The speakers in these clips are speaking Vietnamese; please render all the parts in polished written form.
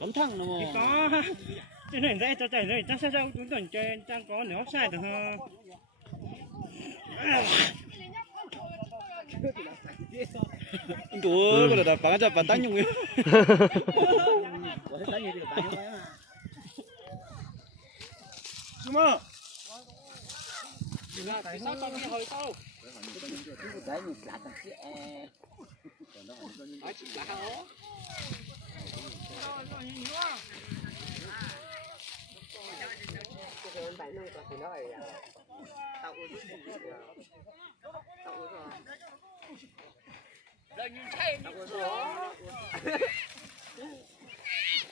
Cấm thẳng nó có cho nên đây cho chạy đây chắc sao chúng tôi chơi đang có nếu sai được ha đùa cái là phá cho phá tánh nhung Đúng không?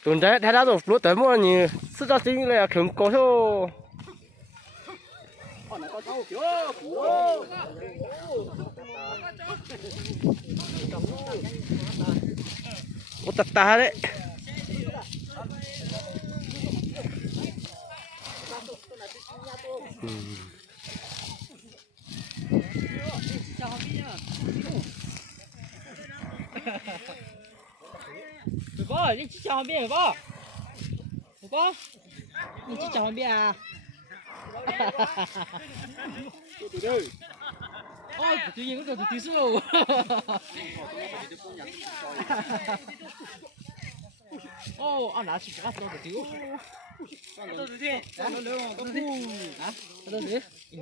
tuần đấy thay ra rồi lúa tới mua như sức ra sinh là kiểu có số ô tạt ta đấy bố, đi chỉ chọn bên bố. Bố, đi chỉ chọn bên à? Ôi, tự nhiên có tự số. Ô, anh đã chụp cái đó tự. Đâu gì?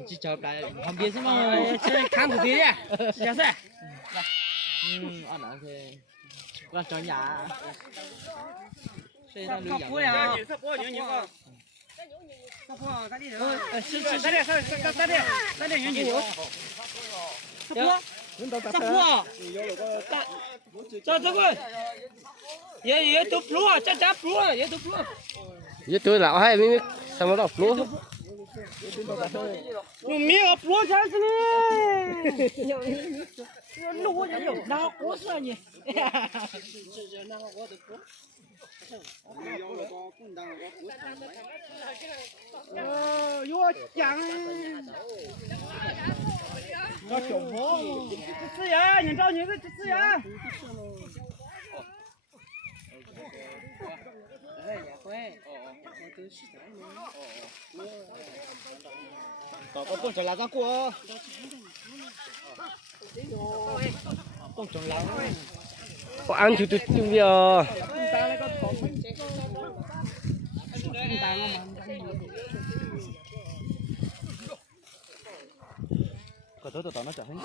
Chỉ chọn cái旁边是吗？先看自己，是噻。anh đã thì quan trọng nhà. Sắp bố à? Sắp bố nhớ nhớ con. Sắp bố cái đi nữa. Cái đi, cái đi nhớ nhớ. Sắp bố. Sắp bố à? Cho tôi. Ye tu bố à? Cha bố à? Ye tu bố. với tôi lão hay mới sao nó đọc lúa Mẹ bố chán thế này. Lúa nhỉ? Nào bố sao nhỉ? Yo chẳng có chồng bố是呀你照你个是呀có con trở lại ra cua con trở lại có ăn thì tôi giờ có tới tụi nó trở thành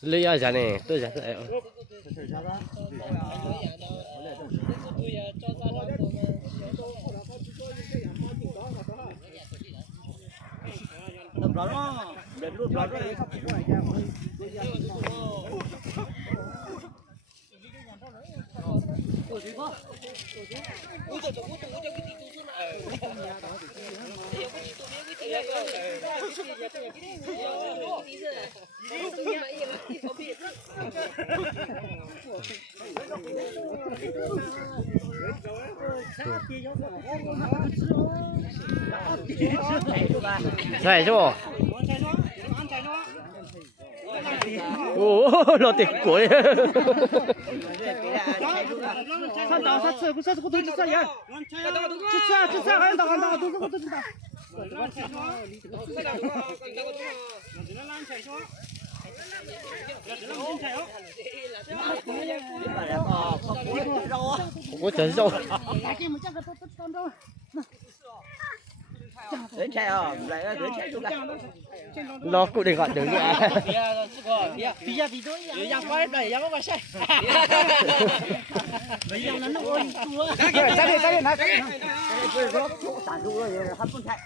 lấy ra này tôi giả thế tập đó để luôn đó đấy này chứ bộ ô lo tiền của đi san đào san sơ san sơ tôi chỉ san ya chỉ san hay đào đào tôi tôi tôi đào có chơi đâu đến xe à lại đến xe xuống đây nó cũng để gọi được nữa bây giờ thì tôi giờ quay đây giờ có sai bây giờ nó ôi chua ra đi nói nó sản xuất rồi hấp con chạy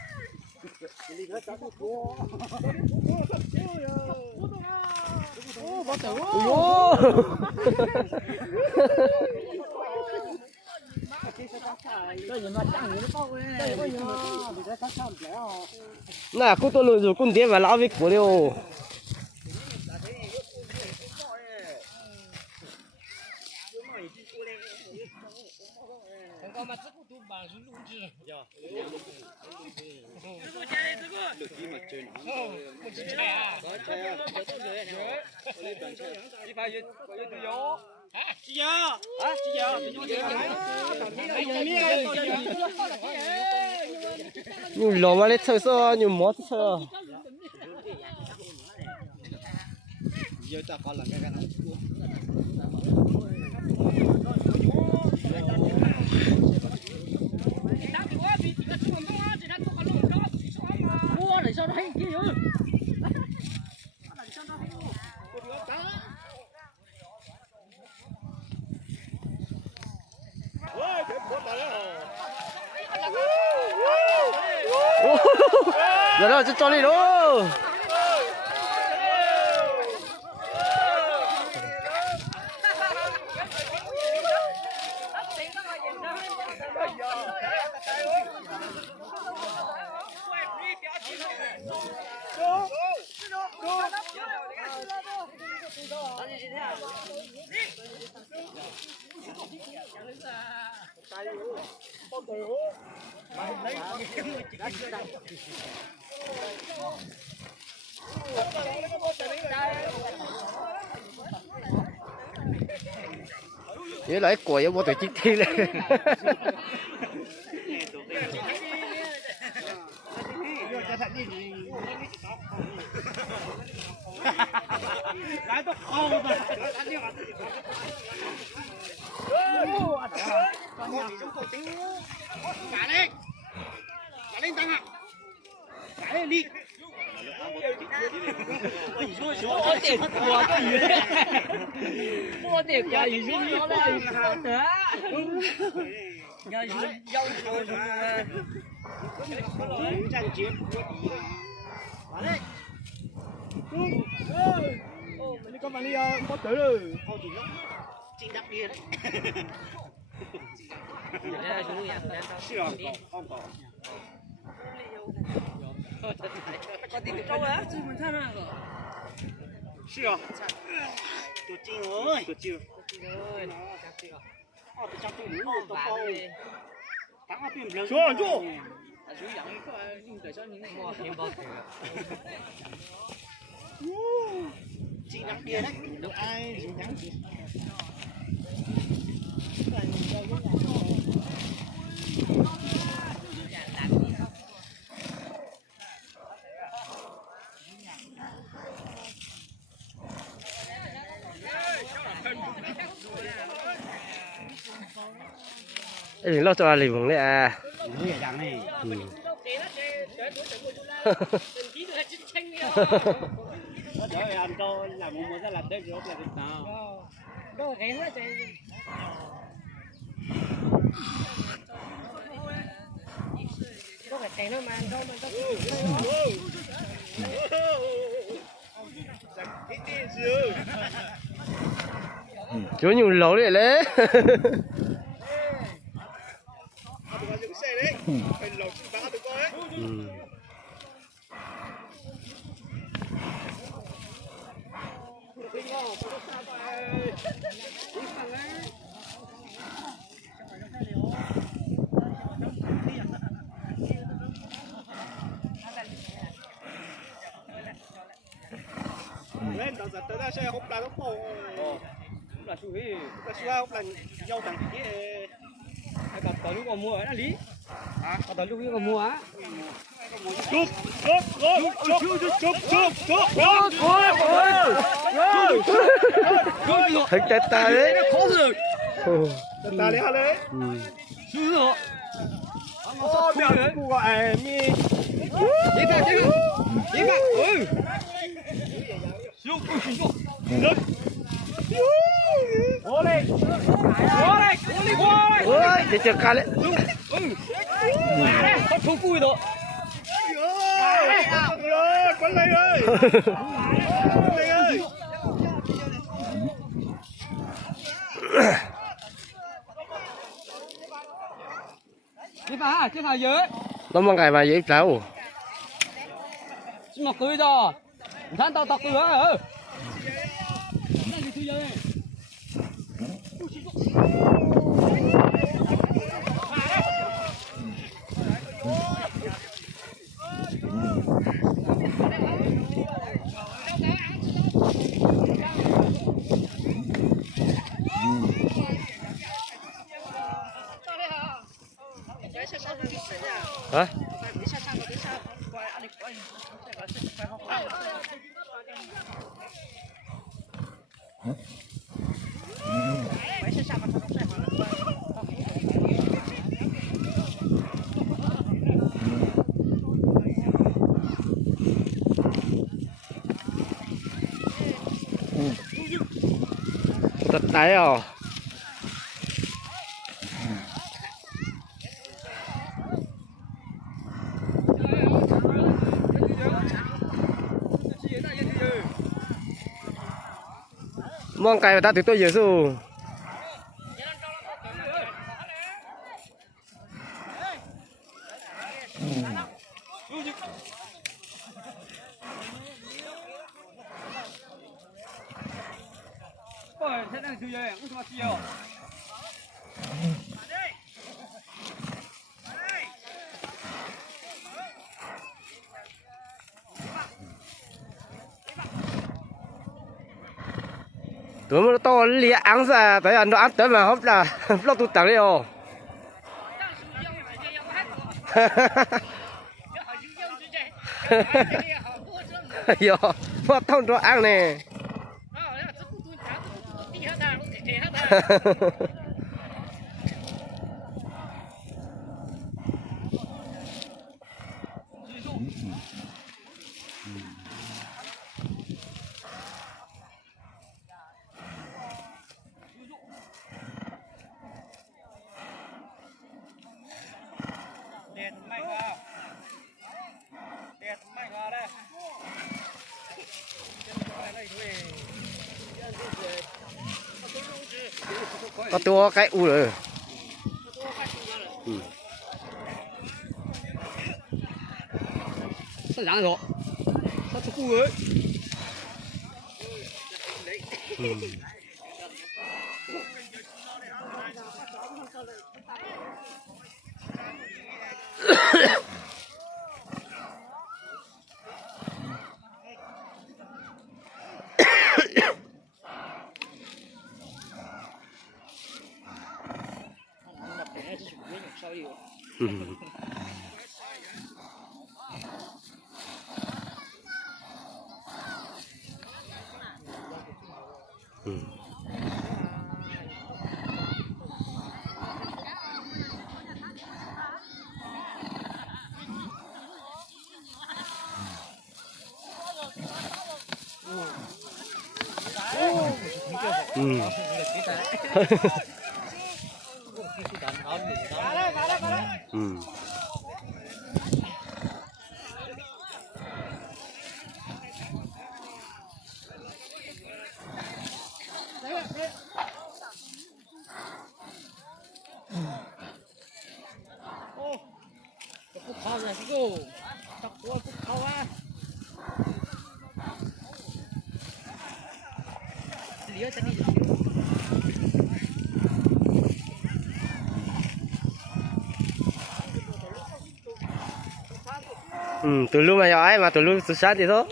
nè cô tôi lùi rồi con đĩa và lão với của đều nhưng lò mà lấy sơ sơ nhưng mót sơ giờ ta còn làm cái này giờ đó cho đi đó với lại quầy ở bộ tổ chức thi lên mua tiền giờ gì xuống nó đây nữa giờ dâu rồi có mà đi có tử rồi chị đặc biệt đấy có tiền đâu á chứ mình thằng nào是啊，多金哦，多金。哦，这家都没有都包，当然变不了。坐住。chỉ đáng tiền đấy, được ai gì đáng tiền. Đừng lo cho lì vùng đấy à. Trời anh cho làm một cái là đẹp rồi là được nào. Đó cái hết thì có cái tiền nó mà ăn đâu mà có chỗ nhiều lẩu đấy lấy. Lên tao giật tới ra xe hút là nó khổ. Hút là suy, hút là suy hút là dâu thằng kia. Hay là tao lúc còn mua ở đó lý. Hả? Tao lúc còn mua á. Chụp, chụp, chụp, chụp, chụp, chụp, chụp. Thật chặt ta đấy. Khó rồi. Ta lấy đấy. Sư rồi. Ô, mèo cụ gọi mi. Đi vào, đi vào. Đi vào. Ừ. Xuống, xuống, xuống. Lên. Ô lên. Ô lên, ô lên, ô lên. Ôi, để chờ ca đấy. Bắt thú cùi rồi. Ôi, con lấy ơi. Con lấy ơi. cái phà dưới Nó mang cái mà dễ đâu. chứ mà cười rồi than tao tao cười rồi Thật đáy à. Mong cày ta thì tôi giờ su. thế này chú ơi, không cho chiều. Tôi mới to lìa ăn ra, tới ăn nó ăn tới mà hấp là lo tụt tặng đi ồ. Yo, mà thông cho ăn nè. Có tua cái u rồi. Sao dạng rồi? Sao cho cu ấy? Từ lúc mà nhỏ mà từ lúc từ sáng thì thôi.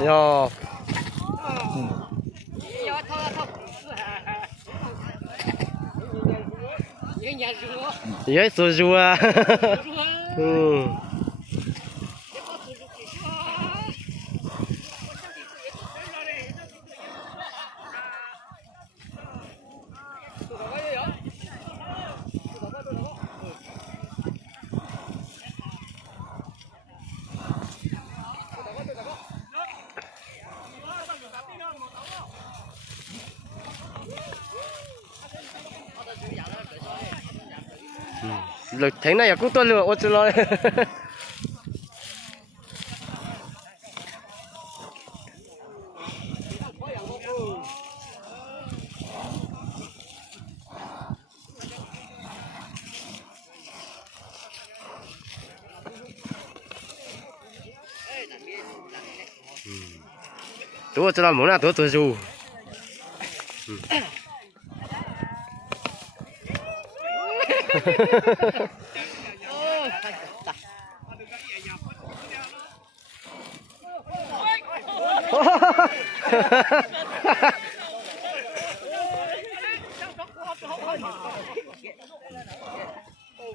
Yo. Yes, so jua. Lực thế này cũng tôi lừa ô chú lo. Tôi cho nó muốn là tôi dù.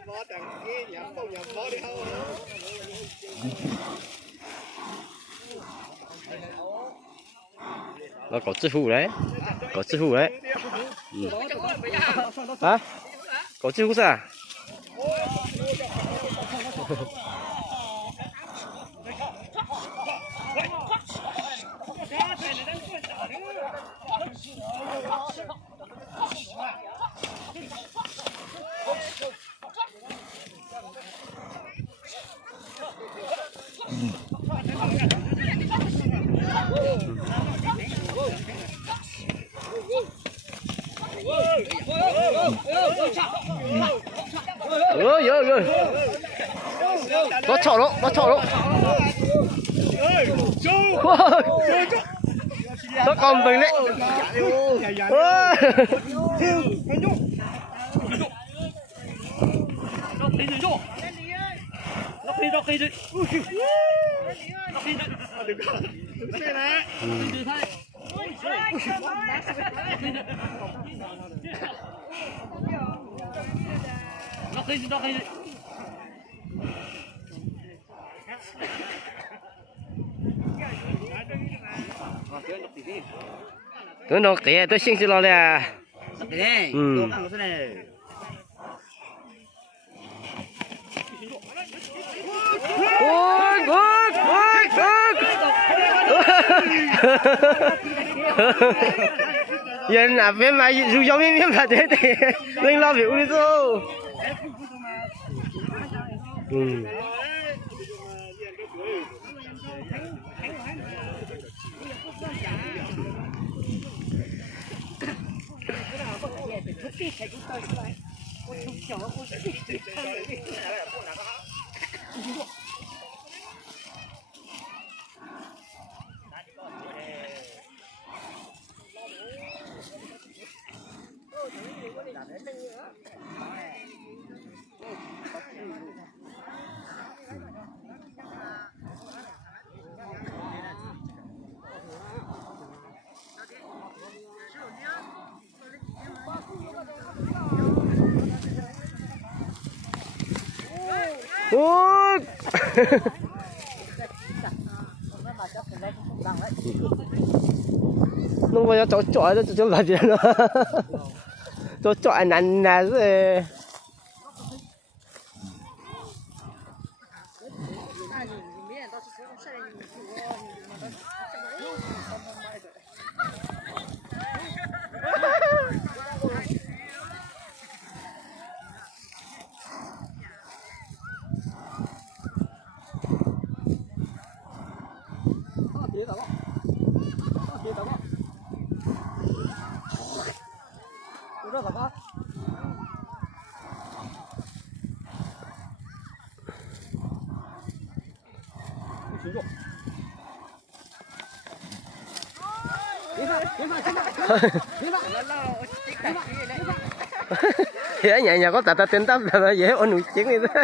Bó chẳng kia nhắm bó đi không. Nó có chữ hủ đấy, có chữ hủ đấy. Hả? Có chữ hủ sao? Nó chọn nó, nó chọn nó. Nó còn mình đấy. Tôi nó kìa, tôi xin lo nè. Ừ. Ôi, ôi, ôi, giờ là về mà dù giống như mà thế thì lên lo việc đi thôi. Ừ. Ôi. Nó bây giờ cháu chọi cho là gì nữa. Cháu chọi nắn nè rồi. Thế nhẹ nhàng có ta tên tâm là dễ ôn nụ chiến đi đó.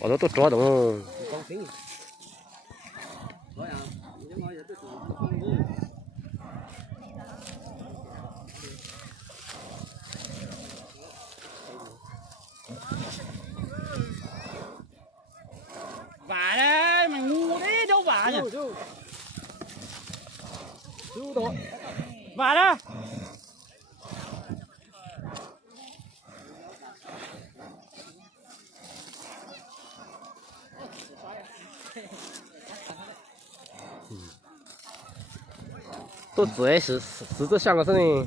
Ở đó tôi cho đúng không? Vả đấy, mày ngu đấy, đâu vả nhỉ? Vả đó.都十字像个是呢。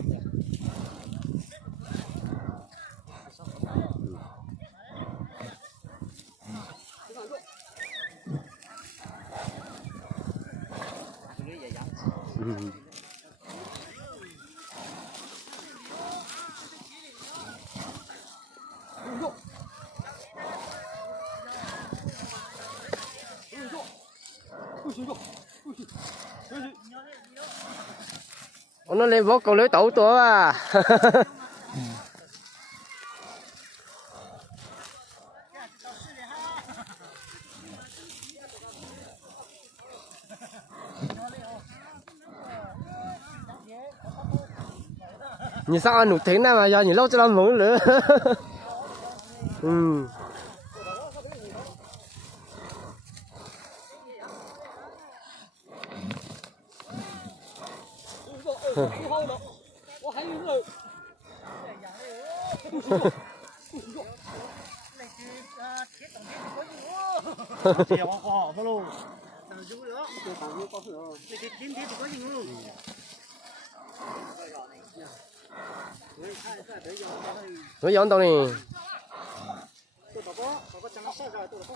嗯。nó lên vót con lưới tẩuตัวà. 你上俺努天那嘛，要你老子那猛了。嗯。我还有一个。这好好不喽？这天天不高兴喽。我养到呢。宝宝讲了啥子？都好。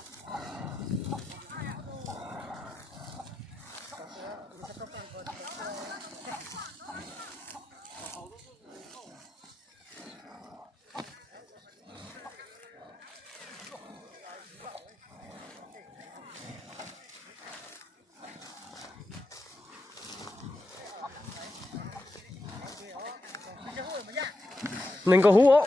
能够唬我。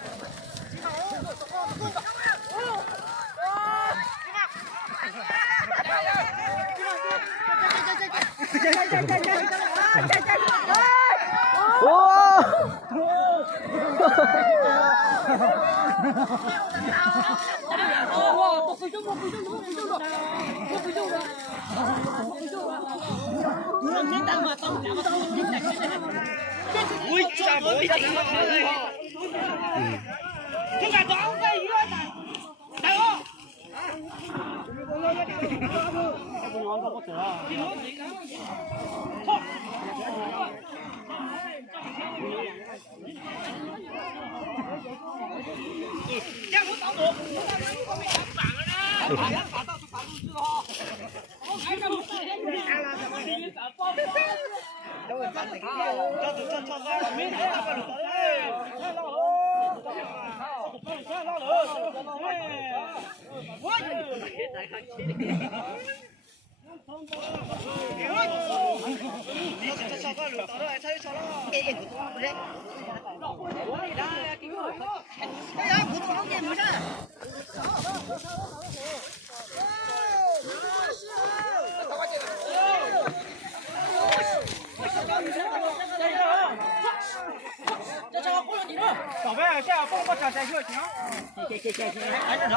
哇！宝贝，现在帮我讲三句行？行，按着找。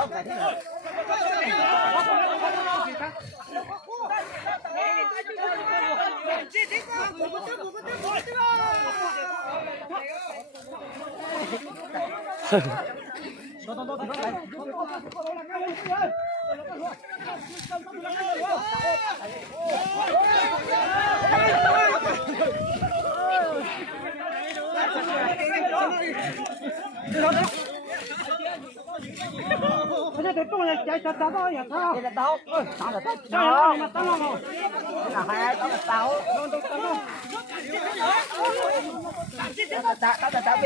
现在得动了，找到也找。现在找，找了，找了，那还找找，找边。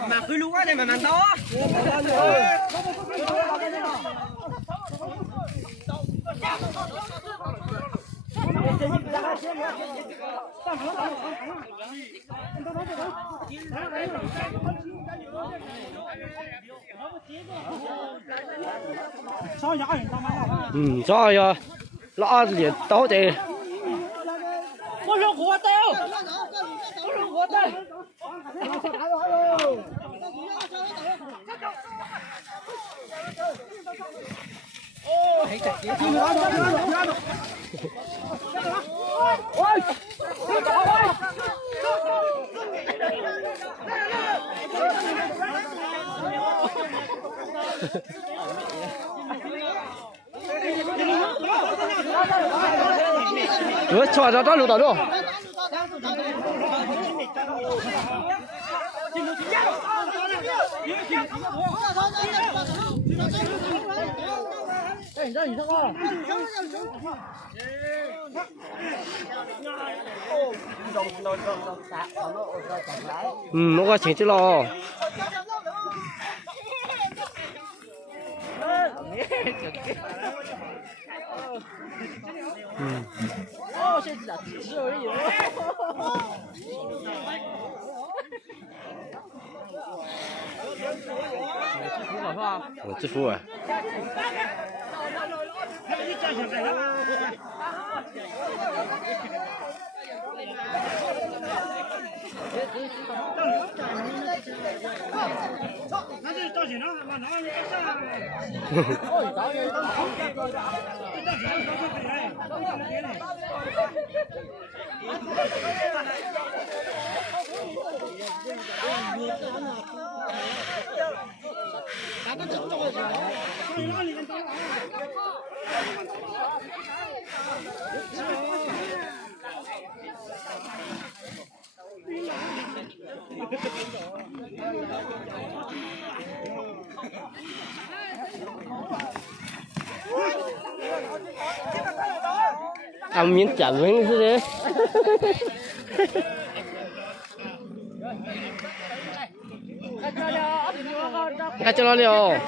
慢慢回路啊，得慢慢找。嗯，找呀，拉脸倒的。我是活的，我是活的。我抓路到路。嗯，我请去了。嗯。哦，现在只而已。我制服啊。ăn miếng chả miếng thế đấy. Cái cho nó liều.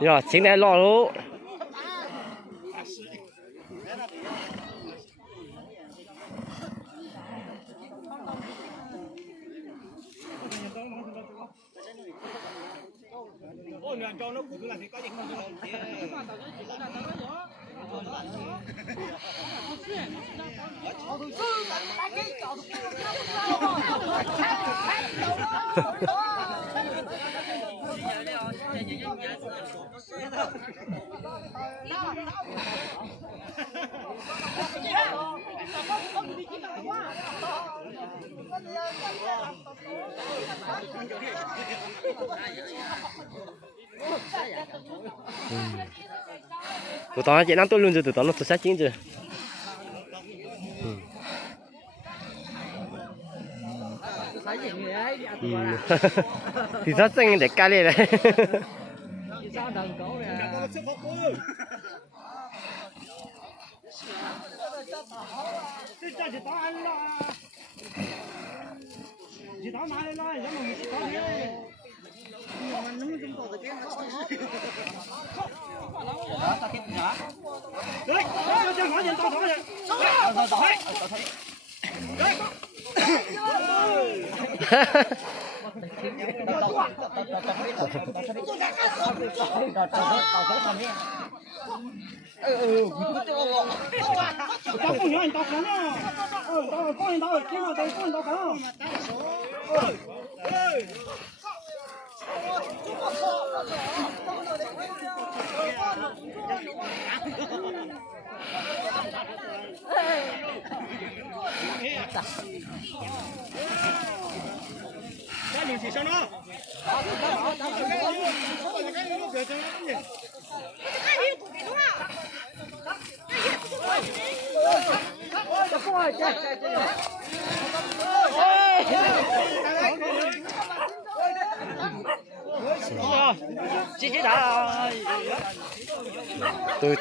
Rồi, chính này lò luôn. Ôi, nhà cho nó cũng là thì có gì không được. Tụi tao chị năm tôi luôn rồi, tụi tao nó tụi sát chiến chưa. Thì sát sinh để cay lên đấy.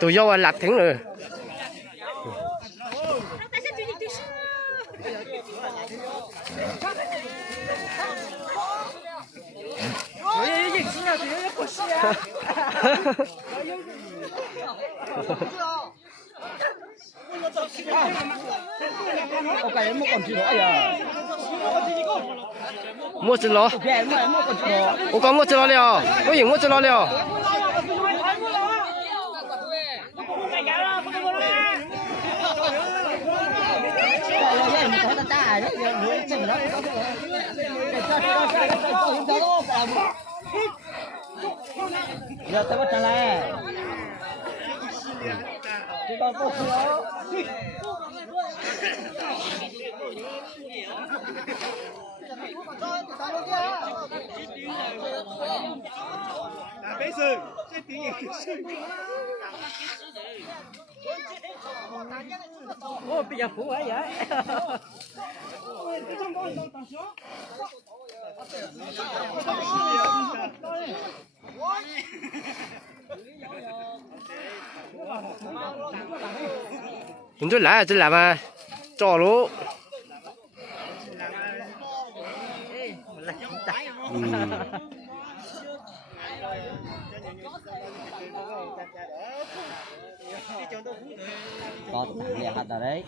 Tụi vô lạch thắng rồi. Mua chân lò. Ô con mua chân lò liao. Có gì mua chân lò liao. Giờ tôi bắt trả lại. Chỉ còn một số. Bây giờ, cái tiếng gì Ôi, bây giờ phụ ấy vậy. 你这来这来嘛，照路。có lẹ hạt ở đấy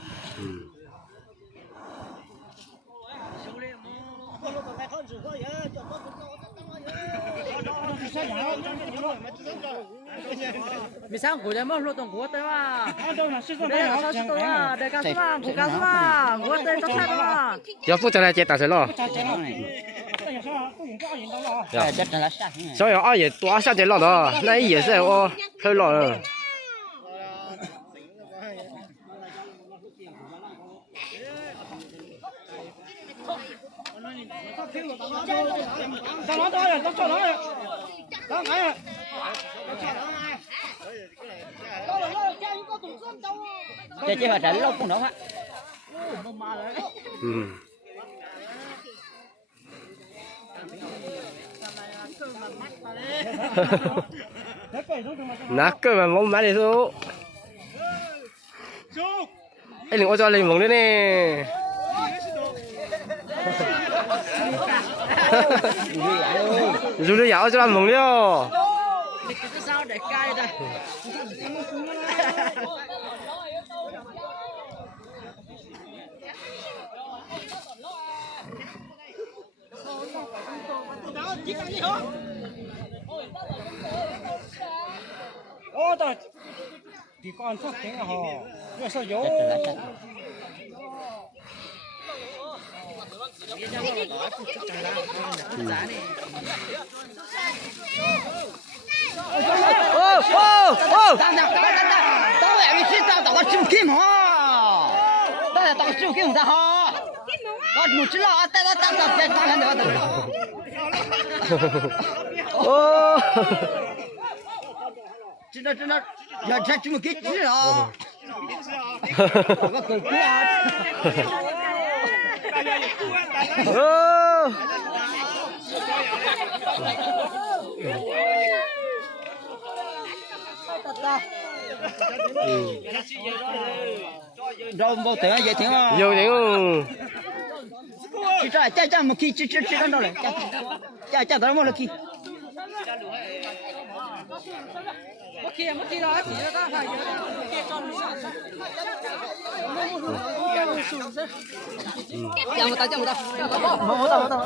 vì sao của em luôn tổng của tôi mà đây là sao tôi à đây cá mà của cá mà của tôi tất cả mà要不将来接打谁了？ chắc là sạch 小杨二爷多下点浪的，那也是哦，太浪了。 chứ phải trả lâu cũng đó hả拿根本没买的时哎，你我叫雷蒙的呢。如果要就来蒙了。 sao để cay đây ô tôi thì con sắp tiếng là họ vừa sao dấu tao lại đi xin tao có chịu kim hả tao là tao chịu kim sao hả tao một chút là tao sẽ tao làm được ô真的要才这么给吃啊我可贵啊ô rồi một tiếng vậy tiếng à nhiều tiếng không chỉ cho một khi chỉ trong đó này cha đó một khi mất kia đó chỉ ta phải chào một ta